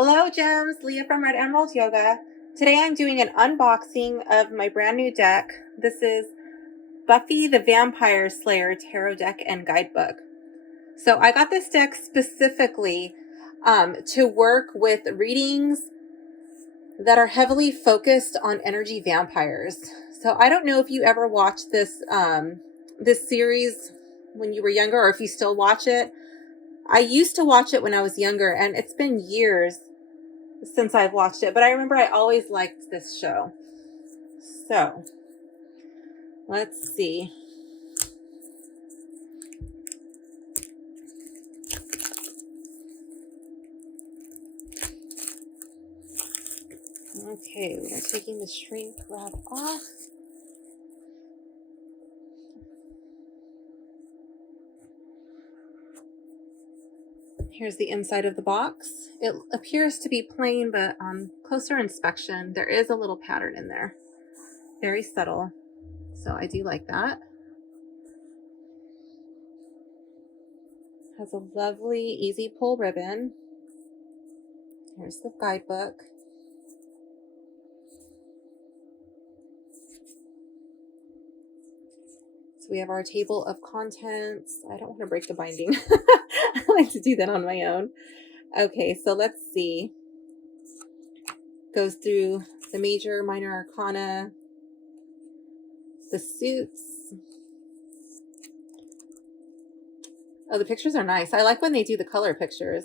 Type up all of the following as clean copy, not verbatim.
Hello, Gems. Leah from Red Emerald Yoga. Today I'm doing an unboxing of my brand new deck. This is Buffy the Vampire Slayer Tarot Deck and Guidebook. So I got this deck specifically to work with readings that are heavily focused on energy vampires. So I don't know if you ever watched this series when you were younger, or if you still watch it. I used to watch it when I was younger, and it's been years since I've watched it, but I remember I always liked this show. So let's see. Okay, we're taking the shrink wrap off. Here's the inside of the box. It appears to be plain, but on closer inspection, there is a little pattern in there. Very subtle. So I do like that. Has a lovely easy pull ribbon. Here's the guidebook. So we have our table of contents. I don't want to break the binding. I like to do that on my own. Okay, so let's see. Goes through the major, minor arcana, the suits. Oh, the pictures are nice. I like when they do the color pictures.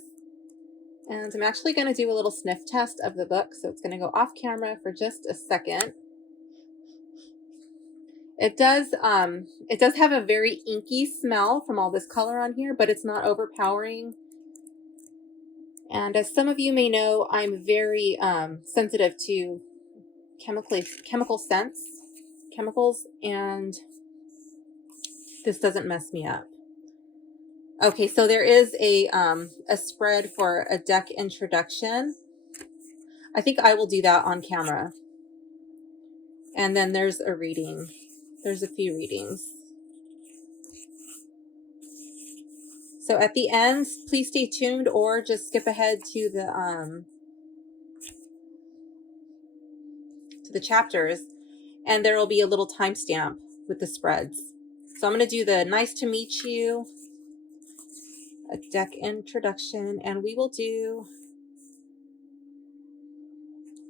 And I'm actually going to do a little sniff test of the book, so it's going to go off camera for just a second. It does have a very inky smell from all this color on here, but it's not overpowering. And as some of you may know, I'm very sensitive to chemical scents, chemicals, and this doesn't mess me up. Okay, so there is a spread for a deck introduction. I think I will do that on camera. And then there's a reading. There's a few readings. So at the end, please stay tuned or just skip ahead to the chapters, and there will be a little timestamp with the spreads. So I'm going to do the nice to meet you, a deck introduction, and we will do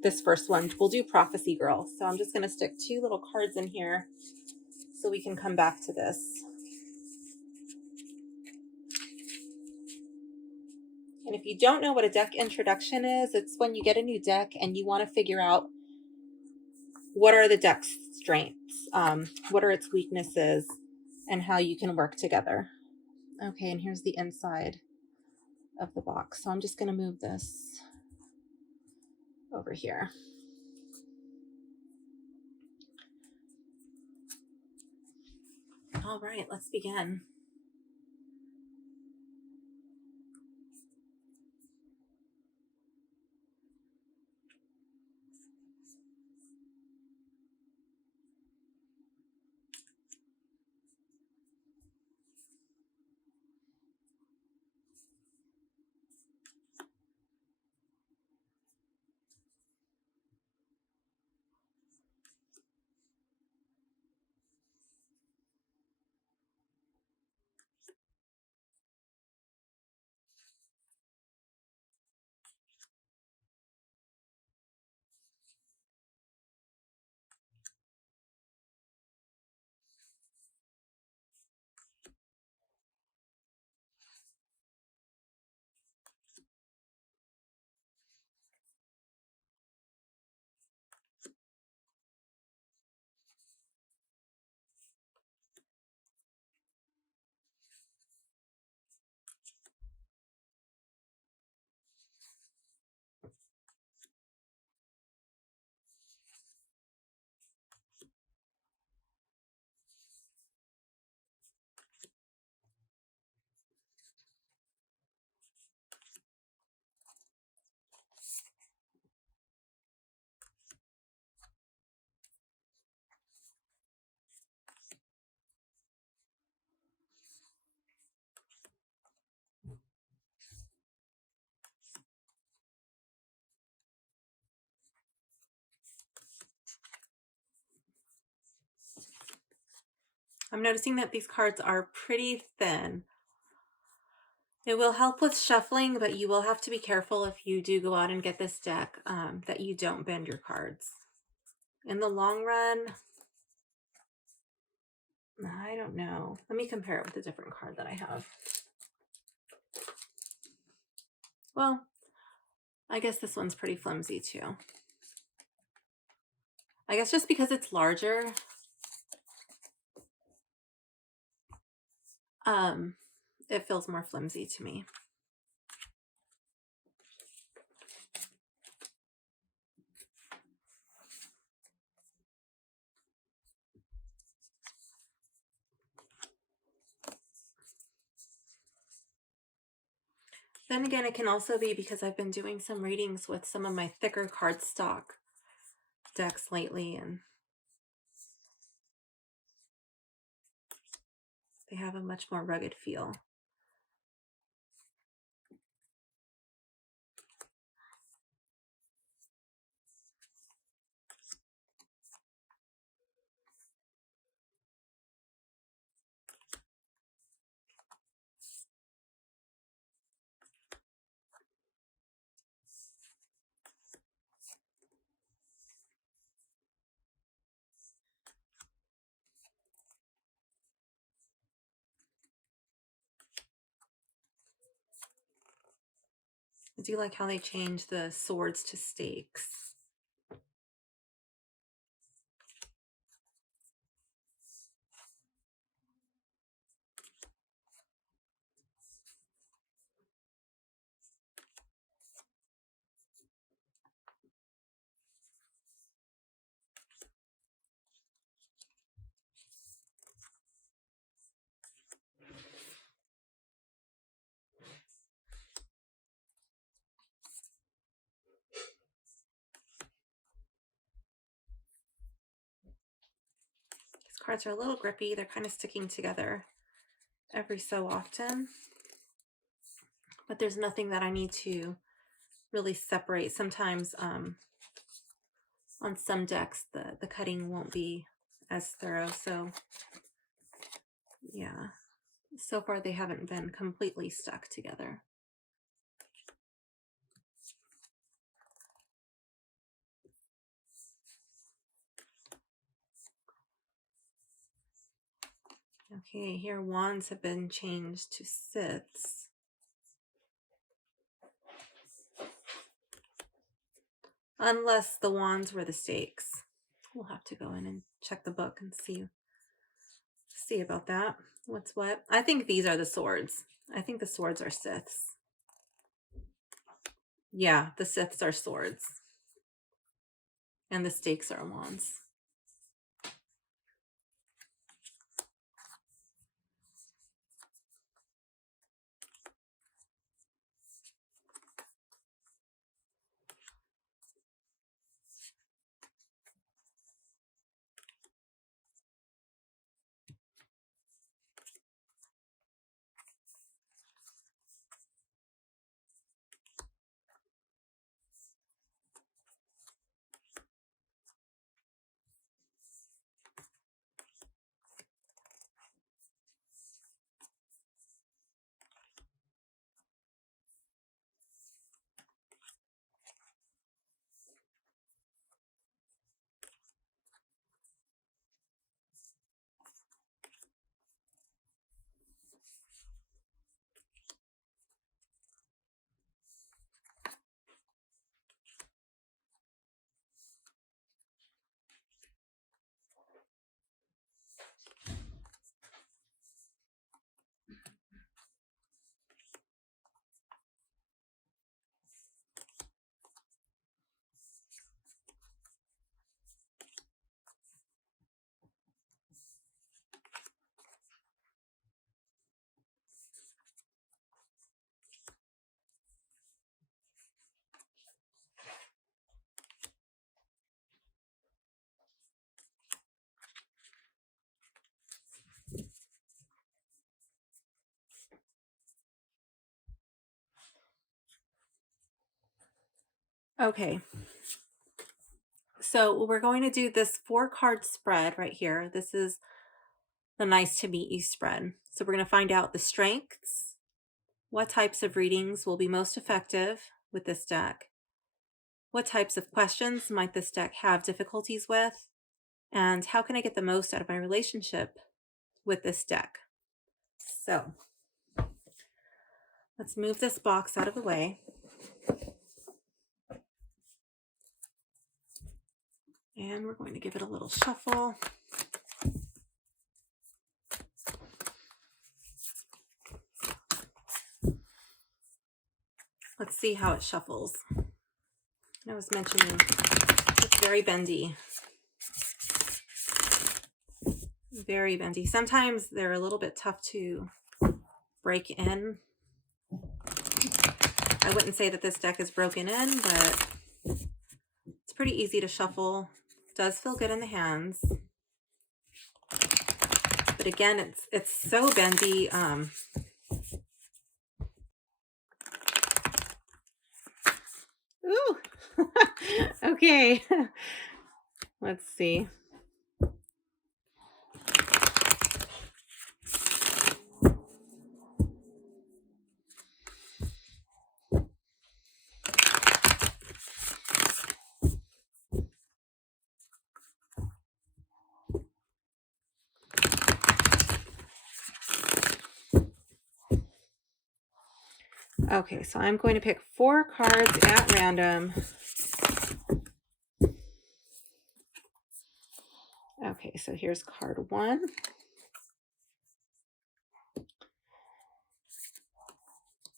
this first one. We'll do Prophecy Girl. So I'm just going to stick 2 little cards in here so we can come back to this. And if you don't know what a deck introduction is, it's when you get a new deck and you want to figure out what are the deck's strengths, what are its weaknesses, and how you can work together. Okay, and here's the inside of the box. So I'm just going to move this over here. All right, let's begin. I'm noticing that these cards are pretty thin. It will help with shuffling, but you will have to be careful if you do go out and get this deck that you don't bend your cards. In the long run, I don't know. Let me compare it with a different card that I have. Well, I guess this one's pretty flimsy too. I guess just because it's larger, it feels more flimsy to me. Then again, it can also be because I've been doing some readings with some of my thicker cardstock decks lately, and they have a much more rugged feel. I do like how they change the swords to stakes. These cards are a little grippy. They're kind of sticking together every so often, but there's nothing that I need to really separate. Sometimes on some decks, the cutting won't be as thorough. So yeah, so far they haven't been completely stuck together. Okay, here wands have been changed to scythes. Unless the wands were the stakes. We'll have to go in and check the book and see about that. What's what? I think these are the swords. I think the swords are scythes. Yeah, the scythes are swords. And the stakes are wands. Okay. So we're going to do this 4-card spread right here. This is the nice to meet you spread. So we're going to find out the strengths, what types of readings will be most effective with this deck, what types of questions might this deck have difficulties with, and how can I get the most out of my relationship with this deck. So let's move this box out of the way. And we're going to give it a little shuffle. Let's see how it shuffles. I was mentioning it's very bendy. Very bendy. Sometimes they're a little bit tough to break in. I wouldn't say that this deck is broken in, but it's pretty easy to shuffle. It does feel good in the hands. But again, it's so bendy. Ooh. Okay. Let's see. Okay, so I'm going to pick 4 cards at random. Okay, so here's card 1.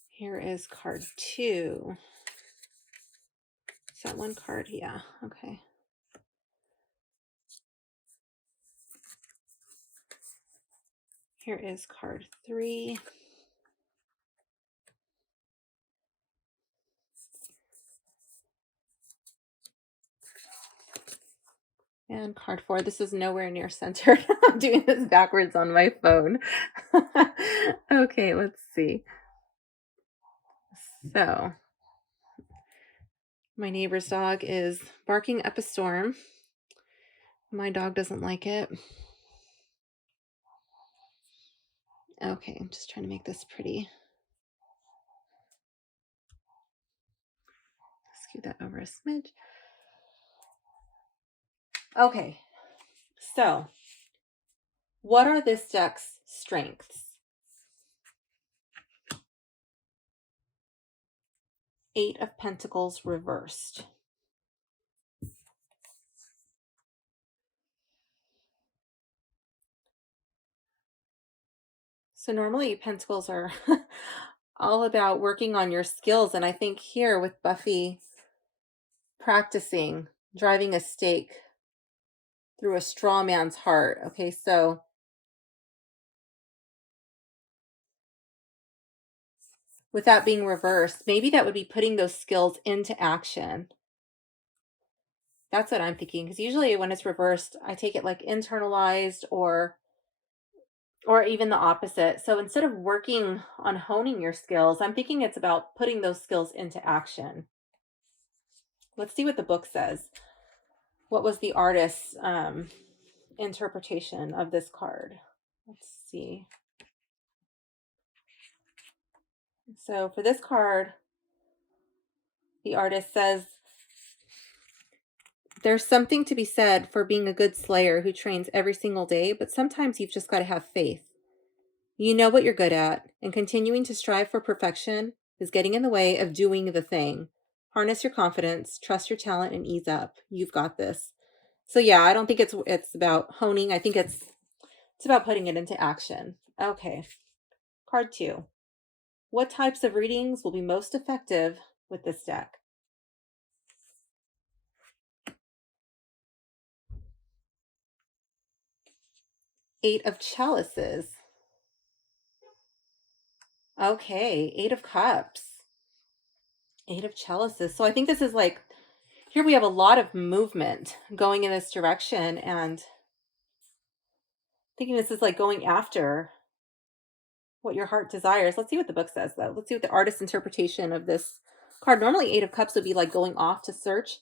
Here is card 2. Is that one card? Yeah, okay. Here is card 3. And card 4. This is nowhere near centered. I'm doing this backwards on my phone. Okay, let's see. So, my neighbor's dog is barking up a storm. My dog doesn't like it. Okay, I'm just trying to make this pretty. Scoot that over a smidge. Okay, so what are this deck's strengths? 8 of Pentacles reversed. So normally Pentacles are all about working on your skills. And I think here with Buffy practicing driving a stake through a straw man's heart. Okay, so with that being reversed, maybe that would be putting those skills into action. That's what I'm thinking. Because usually when it's reversed, I take it like internalized or even the opposite. So instead of working on honing your skills, I'm thinking it's about putting those skills into action. Let's see what the book says. What was the artist's interpretation of this card? Let's see. So for this card, the artist says, there's something to be said for being a good slayer who trains every single day, but sometimes you've just got to have faith. You know what you're good at, and continuing to strive for perfection is getting in the way of doing the thing. Harness your confidence, trust your talent, and ease up. You've got this. So yeah, I don't think it's about honing. I think it's about putting it into action. Okay. Card 2. What types of readings will be most effective with this deck? Eight of Chalices. Okay, 8 of Cups. 8 of Chalices. So I think this is like, here we have a lot of movement going in this direction, and thinking this is like going after what your heart desires. Let's see what the book says, though. Let's see what the artist's interpretation of this card. Normally, 8 of Cups would be like going off to search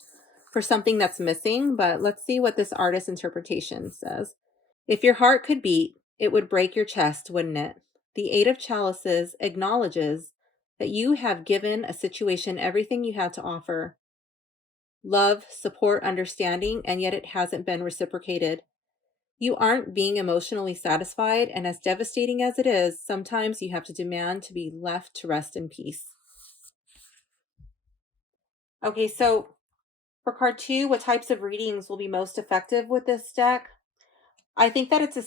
for something that's missing, but let's see what this artist's interpretation says. If your heart could beat, It would break your chest, wouldn't it? The Eight of Chalices acknowledges that you have given a situation everything you had to offer: love, support, understanding, and yet it hasn't been reciprocated. You aren't being emotionally satisfied, and as devastating as it is, sometimes you have to demand to be left to rest in peace. Okay, so for card two, what types of readings will be most effective with this deck? I think that it's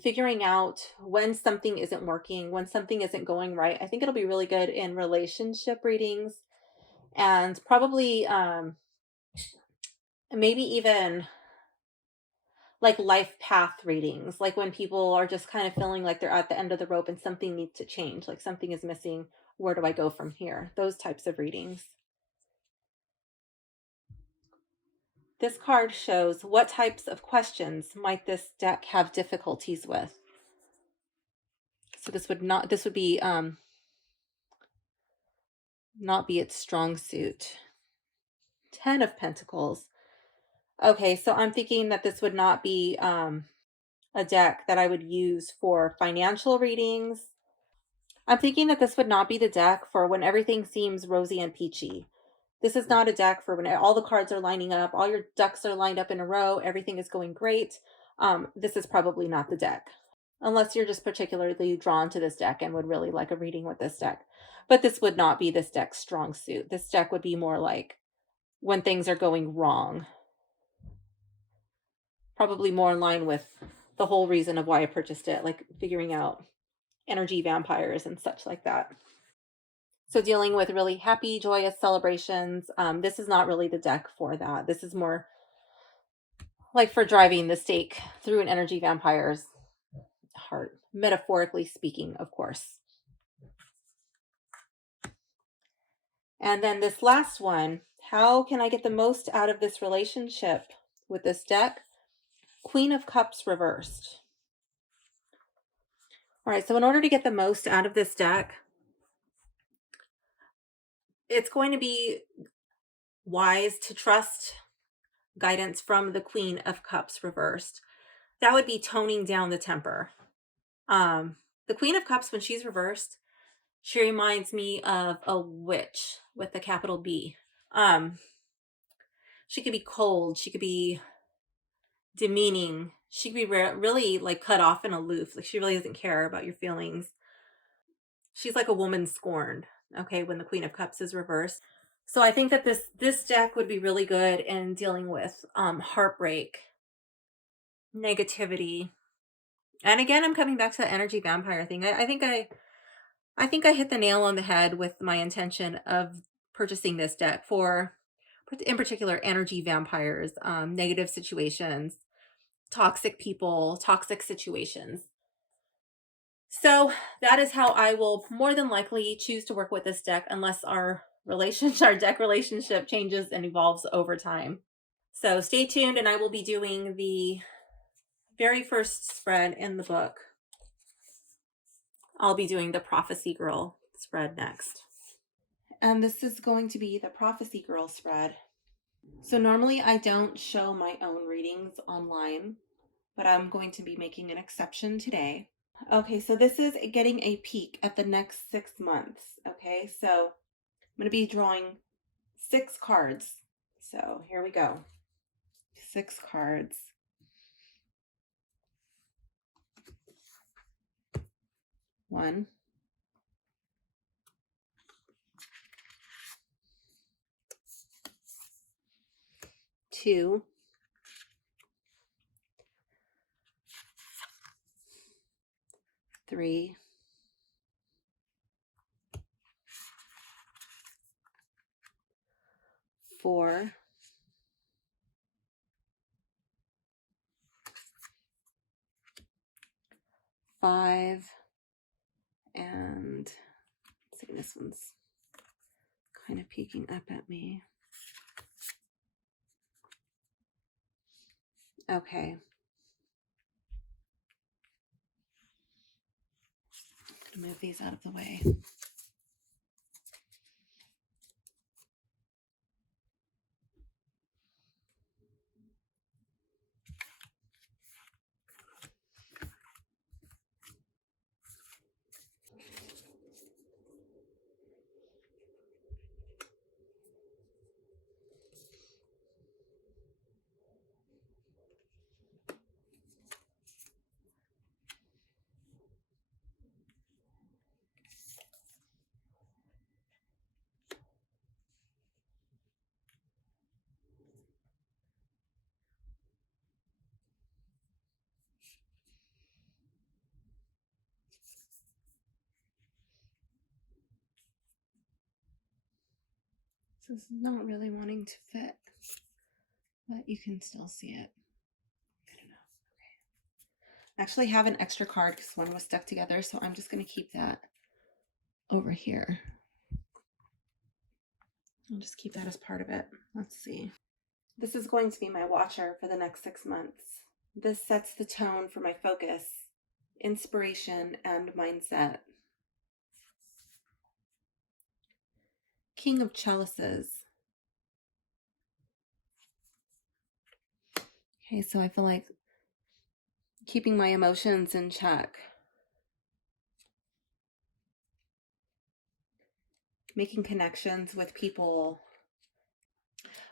figuring out when something isn't working, when something isn't going right. I think it'll be really good in relationship readings, and probably maybe even like life path readings, like when people are just kind of feeling like they're at the end of the rope and something needs to change, like something is missing. Where do I go from here? Those types of readings. This card shows what types of questions might this deck have difficulties with. So this would be not be its strong suit. 10 of Pentacles. Okay, so I'm thinking that this would not be a deck that I would use for financial readings. I'm thinking that this would not be the deck for when everything seems rosy and peachy. This is not a deck for when all the cards are lining up, all your ducks are lined up in a row, everything is going great. This is probably not the deck, unless you're just particularly drawn to this deck and would really like a reading with this deck. But this would not be this deck's strong suit. This deck would be more like when things are going wrong. Probably more in line with the whole reason of why I purchased it, like figuring out energy vampires and such like that. So dealing with really happy, joyous celebrations. This is not really the deck for that. This is more like for driving the stake through an energy vampire's heart, metaphorically speaking, of course. And then this last one, how can I get the most out of this relationship with this deck? Queen of Cups reversed. All right, so in order to get the most out of this deck, it's going to be wise to trust guidance from the Queen of Cups reversed. That would be toning down the temper. The Queen of Cups, when she's reversed, she reminds me of a witch with a capital B. She could be cold. She could be demeaning. She could be really like cut off and aloof. Like she really doesn't care about your feelings. She's like a woman scorned. Okay, when the Queen of Cups is reversed. So I think that this deck would be really good in dealing with heartbreak, negativity. And again, I'm coming back to the energy vampire thing. I think I hit the nail on the head with my intention of purchasing this deck for, in particular, energy vampires, negative situations, toxic people, toxic situations. So that is how I will more than likely choose to work with this deck, unless our deck relationship changes and evolves over time. So stay tuned, and I will be doing the very first spread in the book. I'll be doing the Prophecy Girl spread next. And this is going to be the Prophecy Girl spread. So normally I don't show my own readings online, but I'm going to be making an exception today. Okay, so this is getting a peek at the next 6 months. Okay, so I'm going to be drawing 6 cards. So here we go. 6 cards. One, two, three, four, five, and let's see, this one's kind of peeking up at me. Okay. I'm gonna move these out of the way. This is not really wanting to fit, but you can still see it. Good enough. Okay. I actually have an extra card because one was stuck together, so I'm just going to keep that over here. I'll just keep that as part of it. Let's see. This is going to be my watcher for the next 6 months. This sets the tone for my focus, inspiration, and mindset. King of Chalices. Okay, so I feel like keeping my emotions in check. Making connections with people.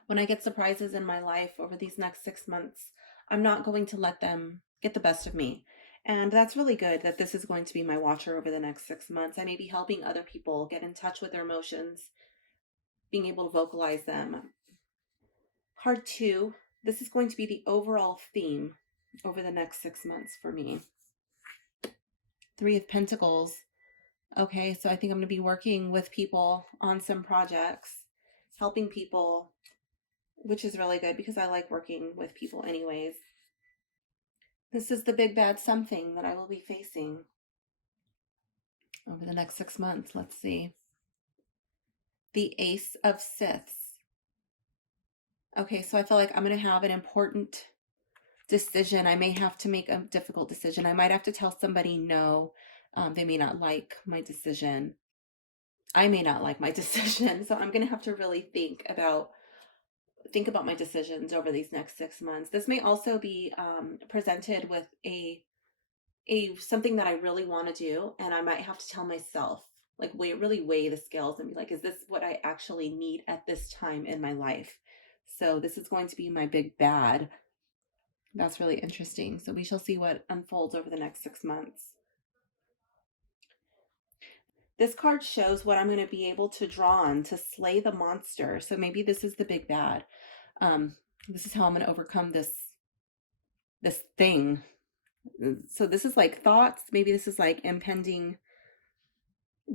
When I get surprises in my life over these next 6 months, I'm not going to let them get the best of me. And that's really good that this is going to be my watcher over the next 6 months. I may be helping other people get in touch with their emotions, being able to vocalize them. Card 2, this is going to be the overall theme over the next 6 months for me. 3 of Pentacles. Okay, so I think I'm going to be working with people on some projects, helping people, which is really good because I like working with people anyways. This is the big bad something that I will be facing over the next 6 months. Let's see. The Ace of Scythes. Okay, so I feel like I'm going to have an important decision. I may have to make a difficult decision. I might have to tell somebody no. They may not like my decision. I may not like my decision. So I'm going to have to really think about my decisions over these next 6 months. This may also be presented with a something that I really want to do, and I might have to tell myself, like, really weigh the scales and be like, is this what I actually need at this time in my life? So this is going to be my big bad. That's really interesting. So we shall see what unfolds over the next 6 months. This card shows what I'm going to be able to draw on to slay the monster. So maybe this is the big bad. This is how I'm going to overcome this thing. So this is like thoughts. Maybe this is like impending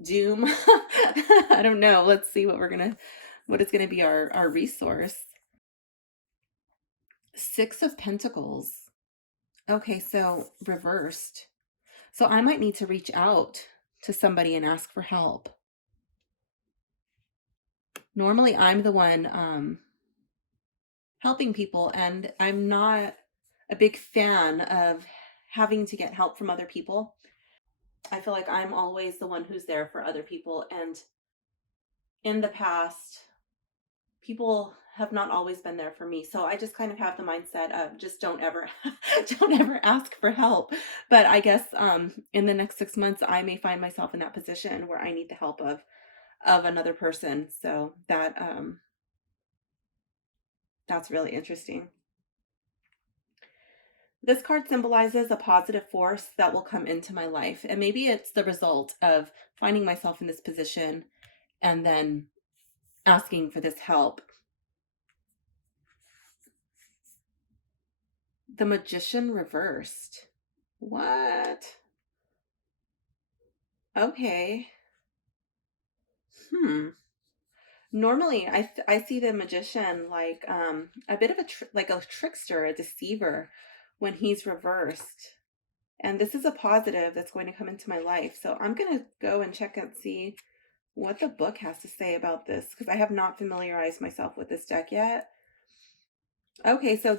doom. I don't know. Let's see what is going to be our resource. 6 of Pentacles. Okay, so reversed. So I might need to reach out to somebody and ask for help. Normally I'm the one helping people, and I'm not a big fan of having to get help from other people. I feel like I'm always the one who's there for other people, and in the past, people have not always been there for me. So I just kind of have the mindset of just don't ever ask for help. But I guess in the next 6 months, I may find myself in that position where I need the help of another person. So that's really interesting. This card symbolizes a positive force that will come into my life. And maybe it's the result of finding myself in this position and then asking for this help. The Magician reversed. What? Okay. Normally, I see the Magician like a bit of a trickster, a deceiver when he's reversed. And this is a positive that's going to come into my life. So I'm going to go and check and see what the book has to say about this, because I have not familiarized myself with this deck yet. Okay, so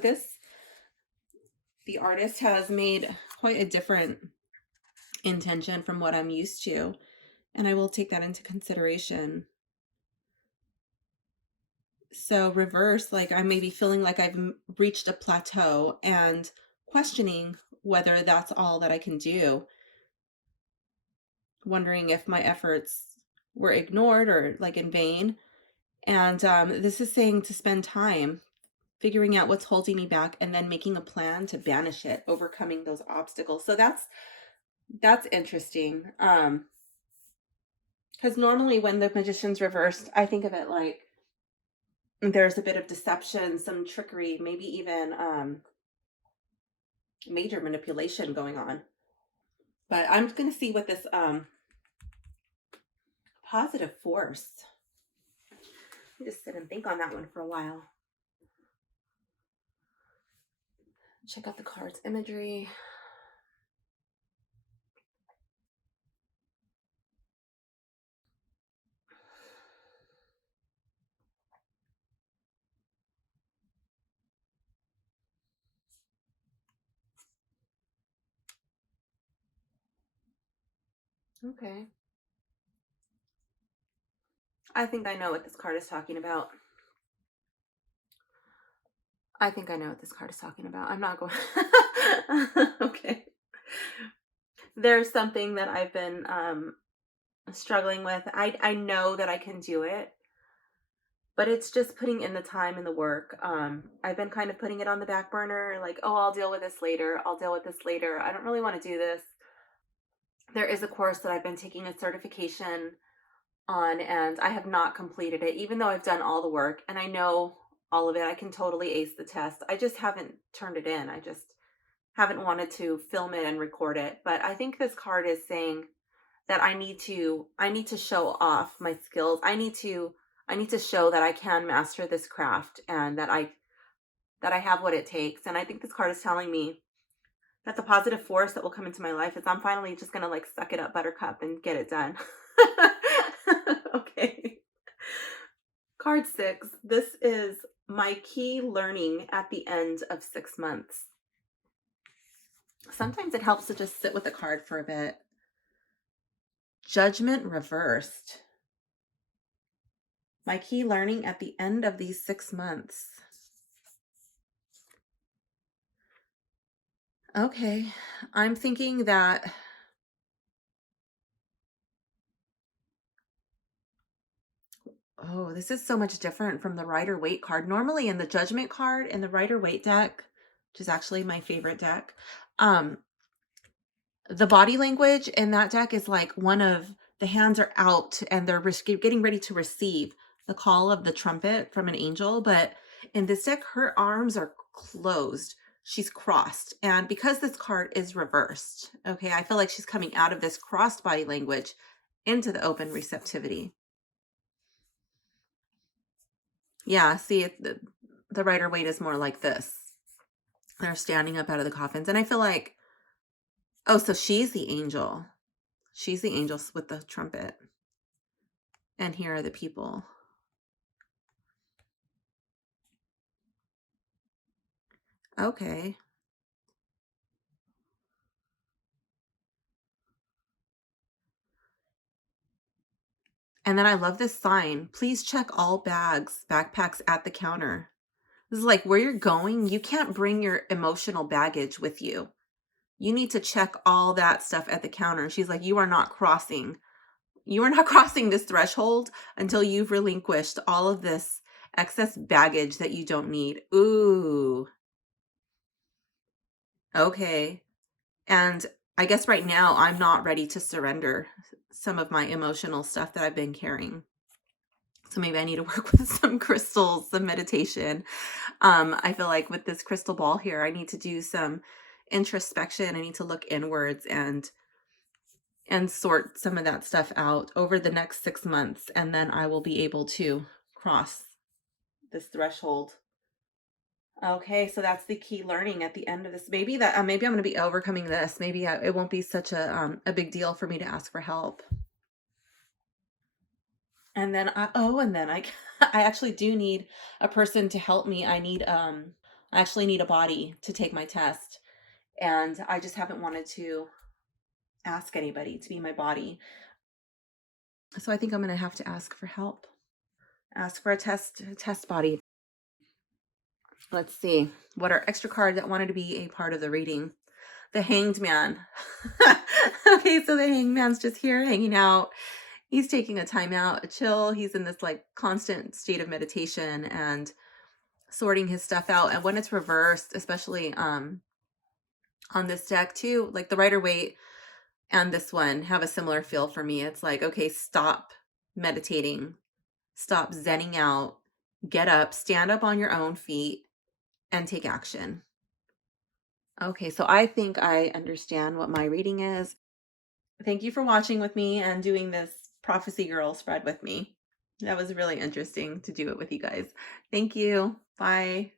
the artist has made quite a different intention from what I'm used to, and I will take that into consideration. So reverse, like I may be feeling like I've reached a plateau and questioning whether that's all that I can do. Wondering if my efforts were ignored or like in vain. And this is saying to spend time figuring out what's holding me back and then making a plan to banish it, overcoming those obstacles. So that's interesting. Because normally when the Magician's reversed, I think of it like there's a bit of deception, some trickery, maybe even major manipulation going on. But I'm going to see what this positive force. Just sit and think on that one for a while. Check out the card's imagery. Okay. I think I know what this card is talking about. I think I know what this card is talking about. I'm not going. Okay. There's something that I've been struggling with. I know that I can do it, but it's just putting in the time and the work. I've been kind of putting it on the back burner, like, oh, I'll deal with this later. I'll deal with this later. I don't really want to do this. There is a course that I've been taking a certification on, and I have not completed it, even though I've done all the work and I know all of it. I can totally ace the test. I just haven't turned it in. I just haven't wanted to film it and record it. But I think this card is saying that I need to show off my skills. I need to show that I can master this craft and that I have what it takes. And I think this card is telling me that the positive force that will come into my life is I'm finally just going to like suck it up, buttercup, and get it done. Okay. Card 6. This is my key learning at the end of 6 months. Sometimes it helps to just sit with the card for a bit. Judgment reversed. My key learning at the end of these 6 months. Okay. I'm thinking that oh, this is so much different from the Rider-Waite card. Normally in the Judgment card in the Rider-Waite deck, which is actually my favorite deck, the body language in that deck is like one of the hands are out and they're getting ready to receive the call of the trumpet from an angel. But in this deck, her arms are closed. She's crossed. And because this card is reversed, okay, I feel like she's coming out of this crossed body language into the open receptivity. Yeah, see, the Rider-Waite is more like this. They're standing up out of the coffins. And I feel like, oh, so she's the angel. She's the angel with the trumpet. And here are the people. Okay. And then I love this sign. Please check all backpacks at the counter. This is like where you're going. You can't bring your emotional baggage with you. You need to check all that stuff at the counter. And she's like, you are not crossing. You are not crossing this threshold until you've relinquished all of this excess baggage that you don't need. Ooh. Okay. And I guess right now I'm not ready to surrender some of my emotional stuff that I've been carrying. So maybe I need to work with some crystals, some meditation. I feel like with this crystal ball here, I need to do some introspection. I need to look inwards and sort some of that stuff out over the next 6 months. And then I will be able to cross this threshold. Okay, so that's the key learning at the end of this. Maybe I'm going to be overcoming this. Maybe it won't be such a big deal for me to ask for help. And then I actually do need a person to help me. I actually need a body to take my test. And I just haven't wanted to ask anybody to be my body. So I think I'm going to have to ask for help. Ask for a test body. Let's see. What are extra cards that wanted to be a part of the reading? The Hanged Man. Okay, so the Hanged Man's just here hanging out. He's taking a time out, a chill. He's in this like constant state of meditation and sorting his stuff out. And when it's reversed, especially on this deck too, like the Rider-Waite and this one have a similar feel for me. It's like, okay, stop meditating, stop zenning out, get up, stand up on your own feet, and take action. Okay, so I think I understand what my reading is. Thank you for watching with me and doing this Prophecy Girl spread with me. That was really interesting to do it with you guys. Thank you. Bye.